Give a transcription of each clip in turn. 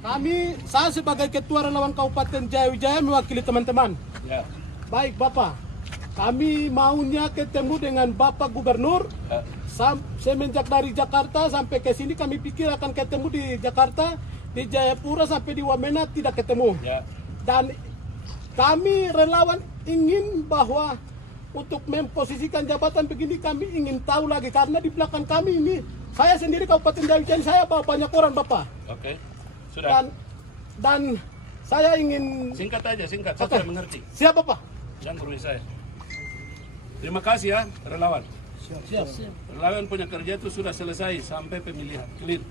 Saya sebagai Ketua Relawan Kabupaten Jayawijaya mewakili teman-teman. Ya. Baik Bapak, kami maunya ketemu dengan Bapak Gubernur. Semenjak dari Jakarta sampai ke sini kami pikir akan ketemu di Jakarta, di Jayapura sampai di Wamena tidak ketemu. Ya. Dan kami relawan ingin bahwa untuk memposisikan jabatan begini kami ingin tahu lagi karena di belakang kami ini saya sendiri Kabupaten Jayawijaya saya bawa banyak orang Bapak. Oke. Sudah. Dan saya ingin Singkat aja, singkat. Saya tidak mengerti. Siapa Pak? Jangan berusaha saya. Terima kasih ya, relawan. Siap. Relawan punya kerja itu sudah selesai sampai pemilihan. Clear.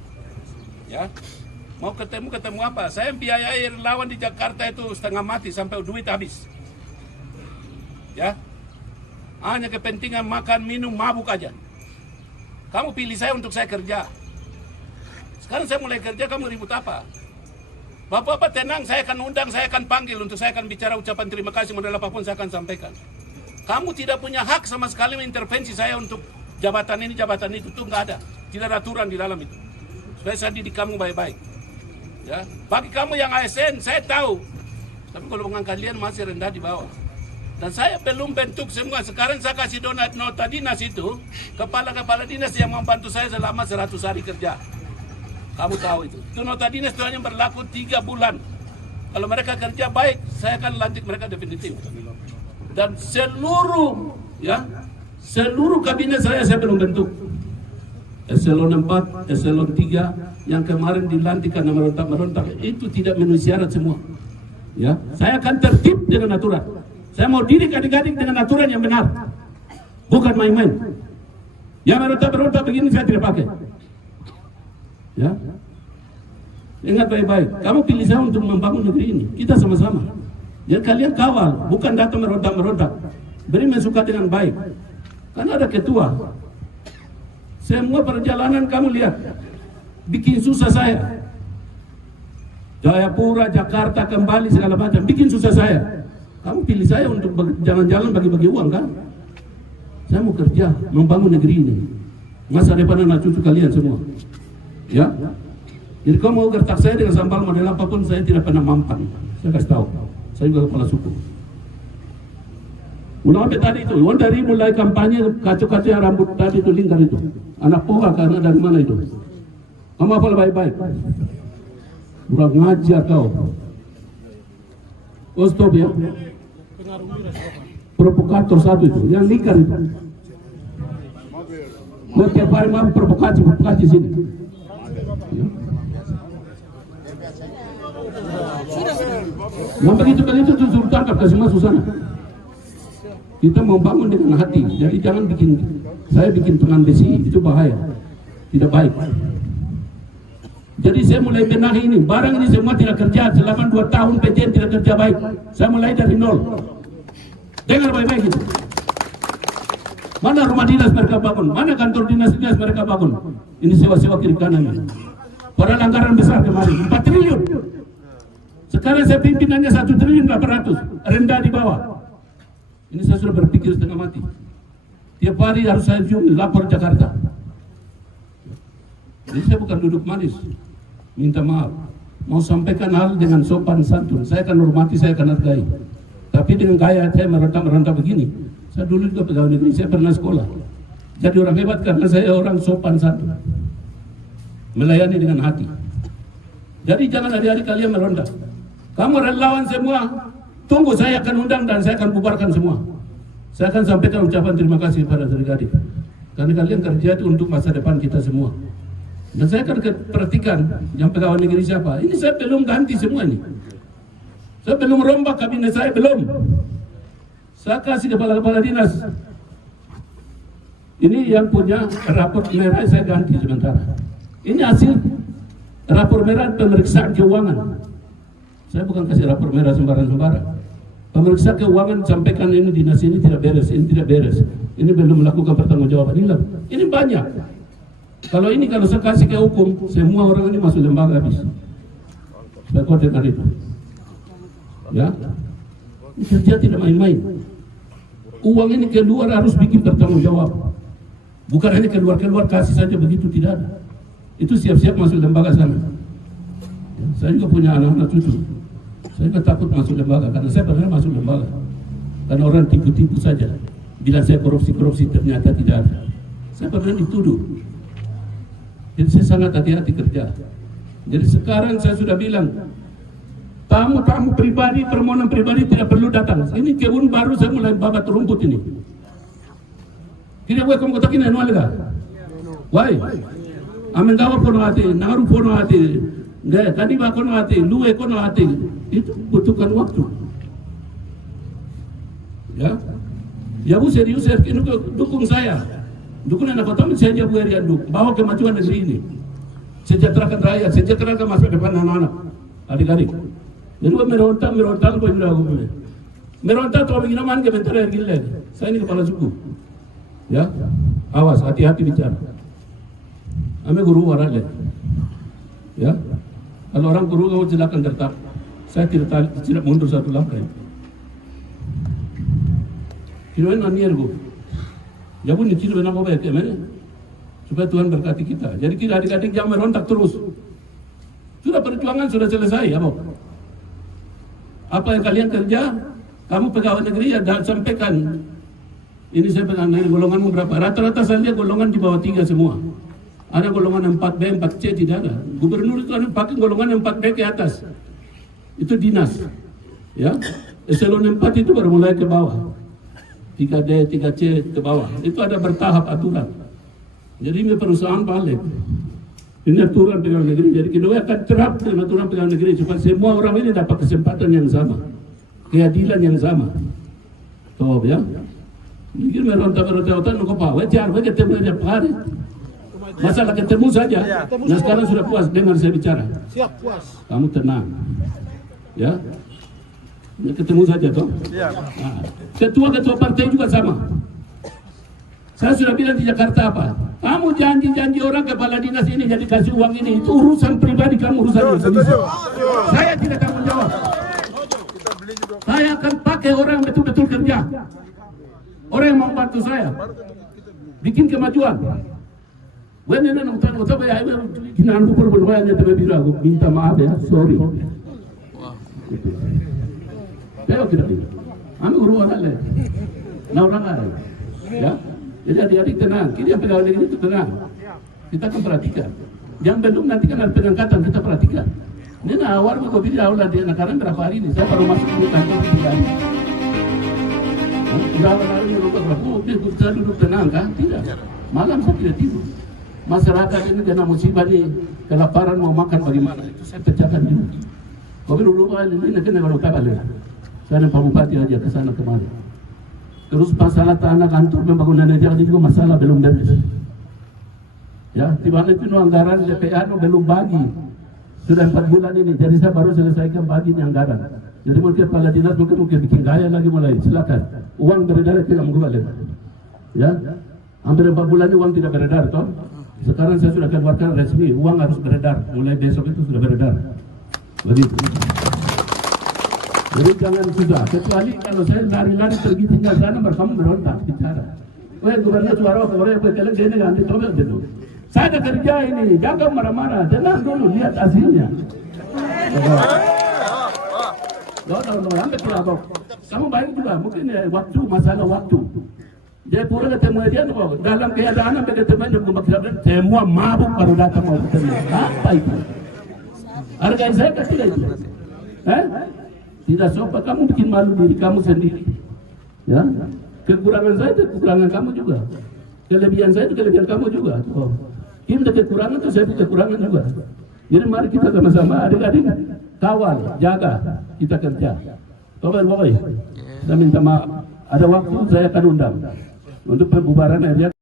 Ya. Mau ketemu apa? Saya biayai relawan di Jakarta itu setengah mati sampai duit habis. Ya. Hanya kepentingan makan, minum, mabuk aja. Kamu pilih saya untuk saya kerja. Sekarang saya mulai kerja, kamu ribut apa? Bapak-bapak tenang, saya akan undang, saya akan panggil untuk saya akan bicara ucapan terima kasih, model apapun saya akan sampaikan. Kamu tidak punya hak sama sekali mengintervensi saya untuk jabatan ini, jabatan itu nggak ada. Tidak ada aturan di dalam itu. Supaya saya didik kamu baik-baik. Ya, bagi kamu yang ASN, saya tahu. Tapi golongan kalian masih rendah di bawah. Dan saya belum bentuk semua. Sekarang saya kasih donat nota dinas itu, kepala-kepala dinas yang membantu saya selama 100 hari kerja. Kamu tahu itu. Itu nota dinas itu hanya berlaku 3 bulan. Kalau mereka kerja baik, saya akan lantik mereka definitif. Dan seluruh kabinet saya belum bentuk. Eselon 4, Eselon 3 yang kemarin dilantik karena merontak-merontak itu tidak memenuhi syarat semua. Ya, saya akan tertib dengan aturan. Saya mau didik adik-adik dengan aturan yang benar. Bukan main-main. Yang merontak-merontak begini saya tidak pakai. Ya. Ingat baik-baik, kamu pilih saya untuk membangun negeri ini. Kita sama-sama. Ya kalian kawal, bukan datang merontak-merontak. Beri mensuka dengan baik. Karena ada ketua. Semua perjalanan kamu lihat, bikin susah saya. Jayapura, Jakarta, kembali segala macam, bikin susah saya. Kamu pilih saya untuk jalan-jalan bagi-bagi uang kan? Saya mau kerja, membangun negeri ini. Masa depan anak cucu kalian semua. Ya. Jadi kamu mau gertak saya dengan sambal model apapun, saya tidak pernah mampan. Saya kasih tahu. Saya juga kepala suku. Udah sampai tadi itu, dari mulai kampanye kacau-kacau yang rambut tadi itu lingkar itu. Anak poha karena dari mana itu? Kamu hafal baik-baik. Kurang ngajar kau. Oh stop ya. Provokator satu itu, yang lingkar itu. Mau tiap hari mau provokasi sini. Ya. Yang begitu suruh tangkap kasih masuk sana. Kita mau bangun dengan hati, jadi jangan saya bikin pengan besi, itu bahaya, tidak baik. Jadi saya mulai benahi ini, barang ini semua tidak kerja, selama 2 tahun PJN tidak kerja baik. Saya mulai dari nol. Dengar baik-baik itu. Mana rumah dinas mereka bangun, mana kantor dinas mereka bangun. Ini sewa-sewa kiri kanan. Para anggaran besar kemarin, 4 triliun. Sekarang saya pimpinannya 1.800.000, rendah di bawah. Ini saya sudah berpikir setengah mati. Tiap hari harus saya lapor Jakarta. Jadi saya bukan duduk manis, minta maaf. Mau sampaikan hal dengan sopan santun, saya akan hormati, saya akan hargai. Tapi dengan gaya saya merontak begini, saya dulu juga pegawai negeri, saya pernah sekolah. Jadi orang hebat karena saya orang sopan santun, melayani dengan hati. Jadi jangan adik-adik kalian merontak. Kamu relawan semua, tunggu saya akan undang dan saya akan bubarkan semua. Saya akan sampaikan ucapan terima kasih pada adik-adik. Karena kalian kerja itu untuk masa depan kita semua. Dan saya akan perhatikan yang pegawai negeri siapa. Ini saya belum ganti semua ini. Saya belum rombak kabinet saya, belum. Saya kasih kepala-kepala dinas. Ini yang punya rapor merah saya ganti sementara. Ini hasil rapor merah pemeriksaan keuangan. Saya bukan kasih rapor merah sembarang-sembarang. Pemeriksa keuangan sampaikan ini dinas ini tidak beres, ini tidak beres. Ini belum melakukan pertanggungjawaban. Ini banyak. Kalau saya kasih ke hukum, semua orang ini masuk lembaga habis. Saya khawatirkan itu. Ya, kerja tidak main-main. Uang ini keluar harus bikin bertanggung jawab. Bukan hanya keluar kasih saja begitu, tidak ada. Itu siap-siap masuk lembaga sana. Saya juga punya anak-anak cucu. Saya nggak takut masuk lembaga, karena saya pernah masuk lembaga. Karena orang tipu-tipu saja. Bila saya korupsi ternyata tidak ada. Saya pernah dituduh. Jadi saya sangat hati-hati kerja. Jadi sekarang saya sudah bilang, tamu-tamu pribadi, permohonan pribadi tidak perlu datang. Ini kebun baru saya mulai babat rumput ini. Tidak boleh kamu katakan ini nualega. Why? Amin gawa kono hati, naru kono hati, deh tadi kono hati, luwe kono hati. Itu butuhkan waktu. Ya bu serius, ini dukung saya. Dukung anak kota saya jauh dari anduk, bawa kemajuan negeri ini. Sejahterakan rakyat, sejahterakan masa depan anak-anak, adik-adik. Jadi merontak apa yang aku boleh. Merontak tuh begini man ke bentar air gila. Saya ini kepala suku. Ya, awas, hati-hati bicara. Ame guru warale. Ya, kalau orang guru kamu silakan tetap. Saya tidak mundur satu langkah. Kirain aniar gua. Jabun ni ciri benar apa ya, supaya Tuhan berkati kita. Jadi kita adik-adik jangan merontak terus. Sudah perjuangan sudah selesai, ya, apa yang kalian kerja, kamu pegawai negeri ya sampaikan. Ini saya pegang dari golonganmu berapa? Rata-rata saja golongan di bawah 3 semua. Ada golongan 4B, 4C tidak ada. Gubernur itu pakai golongan 4B ke atas. Itu dinas. Ya, eselon 4 itu baru mulai ke bawah. 3D, 3C ke bawah. Itu ada bertahap aturan. Jadi ini perusahaan balik. Ini aturan pegawai negeri. Jadi kita akan terapkan aturan pegawai negeri supaya semua orang ini dapat kesempatan yang sama, keadilan yang sama. Tahu ya? Mungkin merontak-merontak nuko pa. Wajar, ketemu aja hari. Masalah ketemu saja. Nah sekarang sudah puas dengar saya bicara. Siap puas. Kamu tenang. Ya. Ketemu saja toh. Nah, ketua-ketua partai juga sama. Saya sudah bilang di Jakarta apa? Kamu janji-janji orang kepala dinas ini jadi kasih uang ini, itu urusan pribadi kamu, urusan saya tidak tanggung jawab. Saya akan pakai orang yang betul-betul kerja, orang yang mau bantu saya bikin kemajuan. Wena nonton utama ya, kinan aku berbuatnya terlebih aku minta maaf ya, sorry. Saya tidak bisa. Kami urusan lain. Nah orang lain, ya. Jadi adik-adik tenang, kita pegawai negeri itu tenang. Kita akan perhatikan. Yang belum nanti kan ada pengangkatan, kita perhatikan. Ini awal mau pilih awal di anak-anak berapa hari ini? Saya baru masuk di kantor 3 hari. Udah hari ini lupa kita duduk tenang kan? Tidak. Malam saya tidak tidur. Masyarakat ini kena musibah nih, kelaparan mau makan bagaimana? Itu saya pecahkan dulu. Kalau lupa ini kena kalau tak ada. Saya Pak Bupati aja ke sana kemarin. Terus masalah tanah kantor pembangunan daerah juga masalah belum beres. Ya, di mana itu anggaran DPA belum bagi. Sudah 4 bulan ini, jadi saya baru selesaikan bagi anggaran. Jadi mungkin kepala dinas mungkin bikin gaya lagi mulai. Silakan. Uang beredar tidak mengembalikan. Ya, hampir 4 bulan ini uang tidak beredar, toh. Sekarang saya sudah keluarkan resmi, uang harus beredar. Mulai besok itu sudah beredar. Begitu. Jadi jangan susah, kecuali kalau saya lari-lari pergi tinggal sana bersama berontak bicara. Wah gubernur suara orang berkeliling dia ganti tobel gitu. Saya ada kerja ini, jangan marah-marah, tenang dulu lihat hasilnya. Kamu baik juga, mungkin ya, waktu masalah waktu. Dia pura ketemu dia kok dalam keadaan sampai ketemu dia semua mabuk baru datang mau ketemu. Apa itu? Harga saya kan tidak itu. Tidak sopan, kamu bikin malu diri kamu sendiri. Ya, kekurangan saya itu kekurangan kamu juga. Kelebihan saya itu kelebihan kamu juga. Oh. Kita kekurangan itu saya kekurangan juga. Jadi mari kita sama-sama adik-adik kawal, jaga, kita kerja. Bapak, saya minta maaf. Ada waktu saya akan undang untuk pembubaran area.